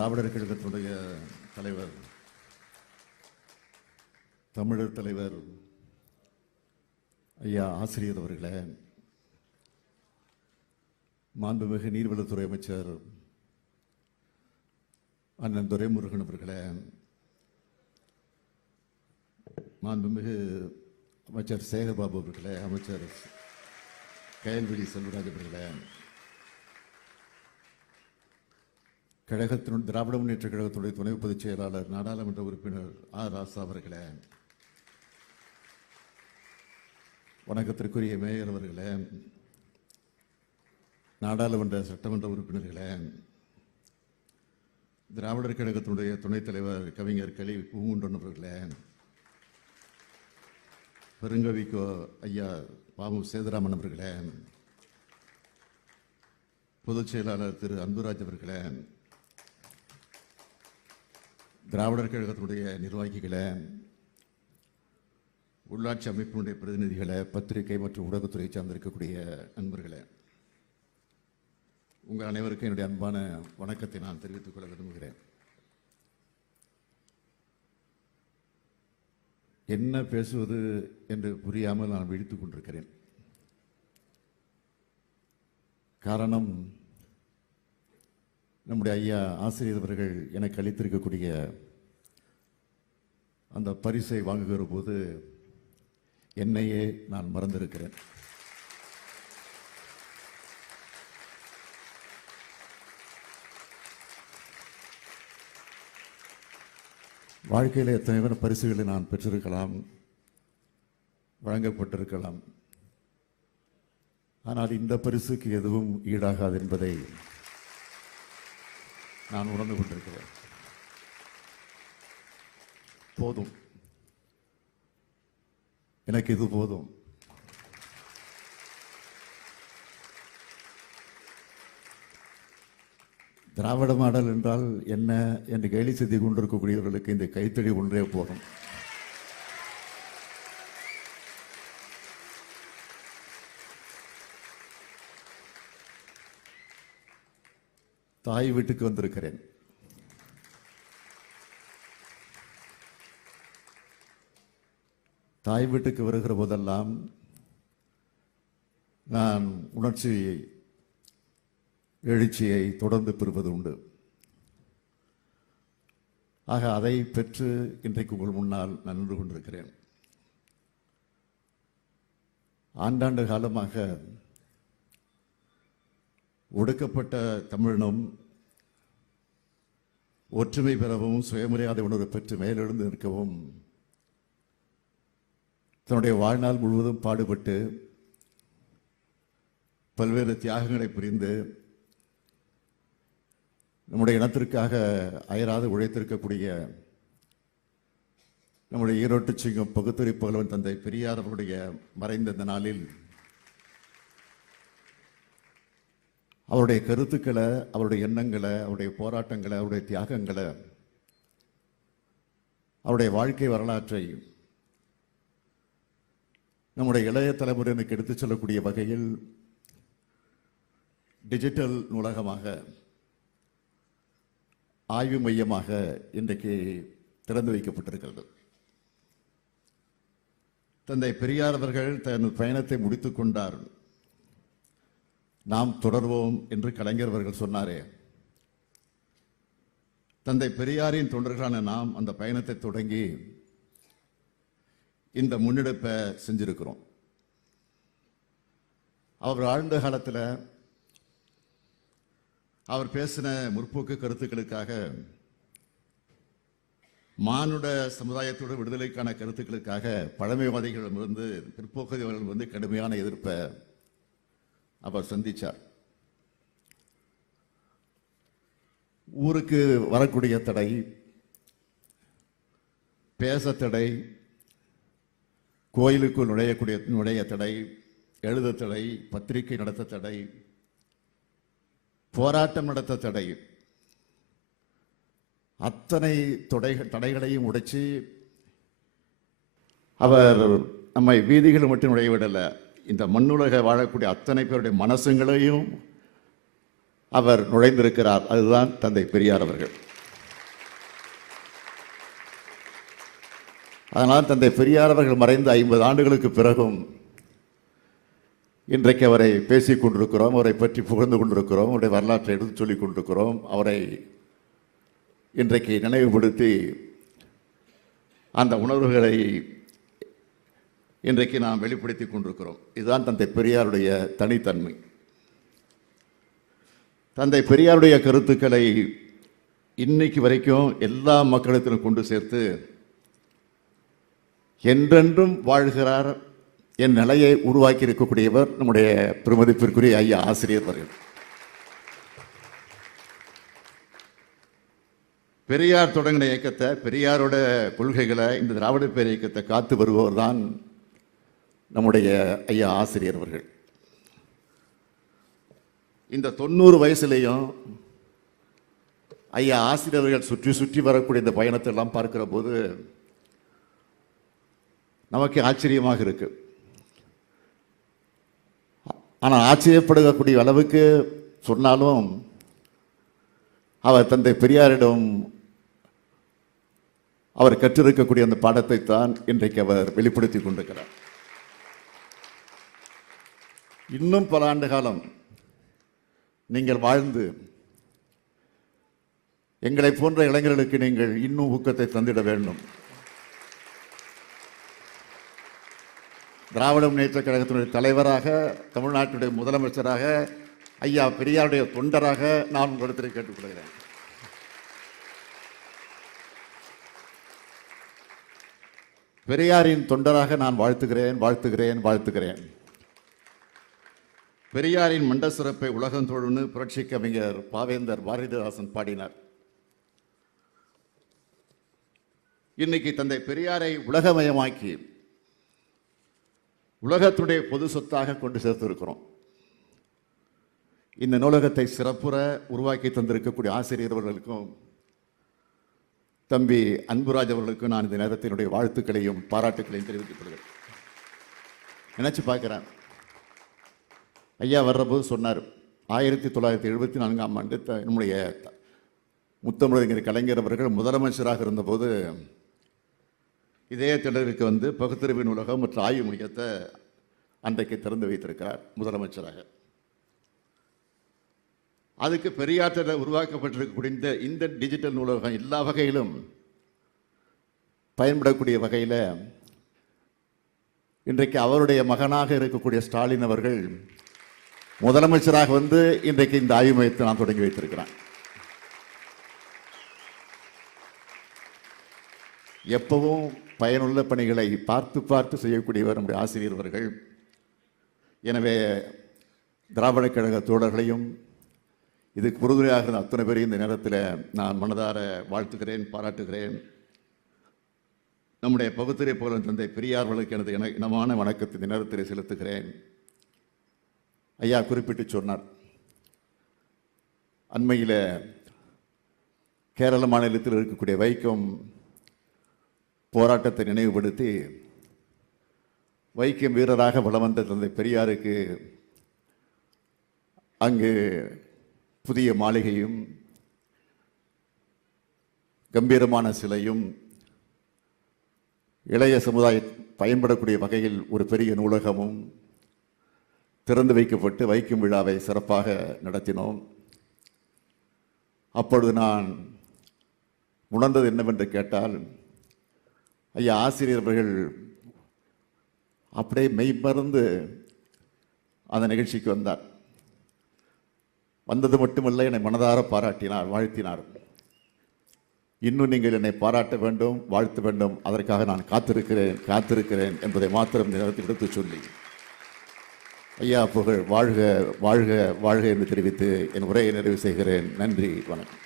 திராவிடர் கழகத்தினுடைய தலைவர், தமிழர் தலைவர் ஐயா ஆசிரியர் அவர்களே, மாண்புமிகு நீர்வளத்துறை அமைச்சர் அண்ணன் துரைமுருகன் அவர்களே, மாண்புமிகு அமைச்சர் சேகர்பாபு அவர்களே, அமைச்சர் கயல்விழி செல்வராஜ் அவர்களே, திராவிட முன்னேற்ற கழகத்துடைய துணை பொதுச் செயலாளர் நாடாளுமன்ற உறுப்பினர் ஆர் ராசா அவர்களே, வணக்கத்திற்குரிய மேயர் அவர்களே, நாடாளுமன்ற சட்டமன்ற உறுப்பினர்களே, திராவிடர் கழகத்தினுடைய துணைத் தலைவர் கவிஞர் கலி பூங்குன்றன் அவர்களே, பெருங்கவிக்கோ ஐயா பாமு சேதுராமன் அவர்களே, பொதுச் செயலாளர் திரு அன்புராஜ் அவர்களே, திராவிடர் கழகத்தினுடைய நிர்வாகிகளே, உள்ளாட்சி அமைப்பினுடைய பிரதிநிதிகளை, பத்திரிகை மற்றும் ஊடகத்துறை சார்ந்திருக்கக்கூடிய நண்பர்களே, உங்கள் அனைவருக்கும் என்னுடைய அன்பான வணக்கத்தை நான் தெரிவித்துக் கொள்ள விரும்புகிறேன். என்ன பேசுவது என்று புரியாமல் நான் விழித்துக் கொண்டிருக்கிறேன். காரணம், நம்முடைய ஐயா ஆசிரியர் அவர்கள் எனக்கு அளித்திருக்கக்கூடிய அந்த பரிசை வாங்குகிற போது என்னையே நான் மறந்திருக்கிறேன். வாழ்க்கையில் எத்தனை பரிசுகளை நான் பெற்றிருக்கலாம், வழங்கப்பட்டிருக்கலாம். ஆனால் இந்த பரிசுக்கு எதுவும் ஈடாகாது என்பதை நான் உணர்ந்து கொண்டிருக்கிறேன். போதும், எனக்கு இது போதும். திராவிட மாடல் என்றால் என்ன என்று கேலி செய்து கொண்டிருக்கக்கூடியவர்களுக்கு இந்த கைத்தடி ஒன்றே போதும். தாய் வீட்டுக்கு வந்திருக்கிறேன். தாய் வீட்டுக்கு வருகிற போதெல்லாம் நான் எழுச்சியை தொடர்ந்து பெறுவது உண்டு. ஆக அதை பெற்று இன்றைக்கு உங்கள் முன்னால் நான் நின்று கொண்டிருக்கிறேன். ஆண்டாண்டு காலமாக ஒடுக்கப்பட்ட தமிழினம் ஒற்றுமை பெறவும், சுயமரியாதை உணர்வு பெற்று மேலெழுந்து நிற்கவும் தன்னுடைய வாழ்நாள் முழுவதும் பாடுபட்டு பல்வேறு தியாகங்களை புரிந்து நம்முடைய இனத்திற்காக அயராது உழைத்திருக்கக்கூடிய நம்முடைய ஈரோட்டு சிங்கம் பகுத்தறி புகழ்வன் தந்தை பெரியார் அவருடைய மறைந்த இந்த நாளில் அவருடைய கருத்துக்களை, அவருடைய எண்ணங்களை, அவருடைய போராட்டங்களை, அவருடைய தியாகங்களை, அவருடைய வாழ்க்கை வரலாற்றை நம்முடைய இளைய தலைமுறையினருக்கு எடுத்துச் செல்லக்கூடிய வகையில் டிஜிட்டல் நூலகமாக, ஆய்வு மையமாக இன்றைக்கு திறந்து வைக்கப்பட்டிருக்கிறது. தந்தை பெரியார் அவர்கள் தன் பயணத்தை முடித்துக் கொண்டார். நாம் தொடர்வோம் என்று கலைஞர் அவர்கள் சொன்னாரே, தந்தை பெரியாரின் தொண்டர்களான நாம் அந்த பயணத்தை தொடங்கி இந்த முன்னெடுப்பை செஞ்சிருக்கிறோம். அவர் ஆழ்ந்த காலத்தில் அவர் பேசின முற்போக்கு கருத்துக்களுக்காக, மானுட சமுதாயத்தோட விடுதலைக்கான கருத்துக்களுக்காக பழமைவாதிகளிடமிருந்து, பிற்போக்குகளிடமிருந்து கடுமையான எதிர்ப்பை அவர் சந்தித்தார். ஊருக்கு வரக்கூடிய தடை, பேச தடை, கோயிலுக்குள் நுழைய தடை, எழுத தடை, பத்திரிகை நடத்த தடை, போராட்டம் நடத்த தடை, அத்தனை தடைகளையும் உடைச்சு அவர் நம்மை வீதிகள் மட்டும் நுழையவிடலை, இந்த மண்ணுலக வாழக்கூடிய அத்தனை பேருடைய மனசுங்களையும் அவர் நுழைந்திருக்கிறார். அதுதான் தந்தை பெரியார் அவர்கள். அதனால் தந்தை பெரியார் அவர்கள் மறைந்த 50 ஆண்டுகளுக்கு பிறகும் இன்றைக்கு அவரை பேசிக் கொண்டிருக்கிறோம், அவரை பற்றி புகழ்ந்து கொண்டிருக்கிறோம், அவருடைய வரலாற்றை எடுத்து சொல்லிக் கொண்டிருக்கிறோம். அவரை இன்றைக்கு நினைவுபடுத்தி அந்த உணர்வுகளை இன்றைக்கு நாம் வெளிப்படுத்தி கொண்டிருக்கிறோம். இதுதான் தந்தை பெரியாருடைய தனித்தன்மை. தந்தை பெரியாருடைய கருத்துக்களை இன்னைக்கு வரைக்கும் எல்லா மக்களிடத்திலும் கொண்டு சேர்த்து என்றென்றும் வாழ்கிறார் என் நிலையை உருவாக்கி இருக்கக்கூடியவர் நம்முடைய பெருமதிப்பிற்குரிய ஐயா ஆசிரியர் அவர்கள். பெரியார் தொடங்கின இயக்கத்தை, பெரியாரோட கொள்கைகளை, இந்த திராவிட பேர் இயக்கத்தை காத்து வருபவர் தான் நம்முடைய ஐயா ஆசிரியர் அவர்கள். இந்த 90 வயசுலேயும் ஐயா ஆசிரியர்கள் சுற்றி சுற்றி வரக்கூடிய இந்த பயணத்தை எல்லாம் பார்க்கிற போது நமக்கு ஆச்சரியமாக இருக்கு. ஆனால் ஆச்சரியப்படக்கூடிய அளவுக்கு சொன்னாலும் அவர் தந்தை பெரியாரிடம் அவர் கற்றிருக்கக்கூடிய அந்த பாடத்தை தான் இன்றைக்கு அவர் வெளிப்படுத்தி கொண்டிருக்கிறார். இன்னும் பல ஆண்டு காலம் நீங்கள் வாழ்ந்து எங்களை போன்ற இளைஞர்களுக்கு நீங்கள் இன்னும் ஊக்கத்தை தந்திட வேண்டும். திராவிட முன்னேற்றக் கழகத்தினுடைய தலைவராக, தமிழ்நாட்டுடைய முதலமைச்சராக, ஐயா பெரியாருடைய தொண்டராக நான் உங்களிடத்தில் கேட்டுக்கொள்கிறேன். பெரியாரின் தொண்டராக நான் வாழ்த்துகிறேன், வாழ்த்துகிறேன், வாழ்த்துகிறேன். பெரியாரின் மண்ட சிறப்பை உலகம் தொழுன்னு புரட்சி கவிஞர் பாவேந்தர் பாரதிதாசன் பாடினார். இன்னைக்கு தந்தை பெரியாரை உலகமயமாக்கி உலகத்துடைய பொது சொத்தாக கொண்டு சேர்த்திருக்கிறோம். இந்த நூலகத்தை சிறப்புற உருவாக்கி தந்திருக்கக்கூடிய ஆசிரியர் அவர்களுக்கும் தம்பி அன்புராஜ் அவர்களுக்கும் நான் இந்த நேரத்தினுடைய வாழ்த்துக்களையும் பாராட்டுக்களையும் தெரிவித்துக் கொள்கிறேன். நினைச்சு பார்க்கிறேன், ஐயா வர்றபோது சொன்னார், 1974ஆம் ஆண்டு நம்முடைய முத்தமிழறிஞர் கலைஞர் அவர்கள் முதலமைச்சராக இருந்தபோது இதே திடலுக்கு வந்து பகுத்தறிவு நூலகம் மற்றும் ஆய்வு மையத்தை அன்றைக்கு திறந்து வைத்திருக்கிறார் முதலமைச்சராக. அதுக்கு பெரியாற்றில் உருவாக்கப்பட்டிருக்கக்கூடிய இந்த டிஜிட்டல் நூலகம் எல்லா வகையிலும் பயன்படக்கூடிய வகையில் இன்றைக்கு அவருடைய மகனாக இருக்கக்கூடிய ஸ்டாலின் அவர்கள் முதலமைச்சராக வந்து இன்றைக்கு இந்த ஆய்வு மையத்தை நான் தொடங்கி வைத்திருக்கிறேன். எப்பவும் பயனுள்ள பணிகளை பார்த்து பார்த்து செய்யக்கூடியவர் நம்முடைய ஆசிரியர் அவர்கள். எனவே திராவிட கழக தோழர்களையும் இதுக்கு உறுதுணையாக இருந்த அத்தனை பேரையும் இந்த நேரத்தில் நான் மனதார வாழ்த்துகிறேன், பாராட்டுகிறேன். நம்முடைய பகுத்தறிவு புகழ் தந்தை பெரியார் அவர்களுக்கு எனது இனமான வணக்கத்தை இந்த நேரத்தில் செலுத்துகிறேன். ஐயா குறிப்பிட்டு சொன்னார், அண்மையில் கேரள மாநிலத்தில் இருக்கக்கூடிய வைக்கம் போராட்டத்தை நினைவுபடுத்தி வைக்கம் வீரராக வலம் வந்த தந்தை பெரியாருக்கு அங்கு புதிய மாளிகையும் கம்பீரமான சிலையும் இளைய சமுதாயம் பயன்படக்கூடிய வகையில் ஒரு பெரிய நூலகமும் திறந்து வைக்கப்பட்டு வைக்கும் விழாவை சிறப்பாக நடத்தினோம். அப்பொழுது நான் உணர்ந்தது என்னவென்று கேட்டால், ஐயா ஆசிரியர் அவர்கள் அப்படியே மெய்மறந்து அந்த நிகழ்ச்சிக்கு வந்தார். வந்தது மட்டுமல்ல, என்னை மனதார பாராட்டினார், வாழ்த்தினார். இன்னும் நீங்கள் என்னை பாராட்ட வேண்டும், வாழ்த்த வேண்டும், அதற்காக நான் காத்திருக்கிறேன் என்பதை மாத்திரம் நேரத்தில் எடுத்து சொல்லி, ஐயா புகழ் வாழ்க வாழ்க வாழ்க என்று தெரிவித்து என் உரையை நிறைவு செய்கிறேன். நன்றி, வணக்கம்.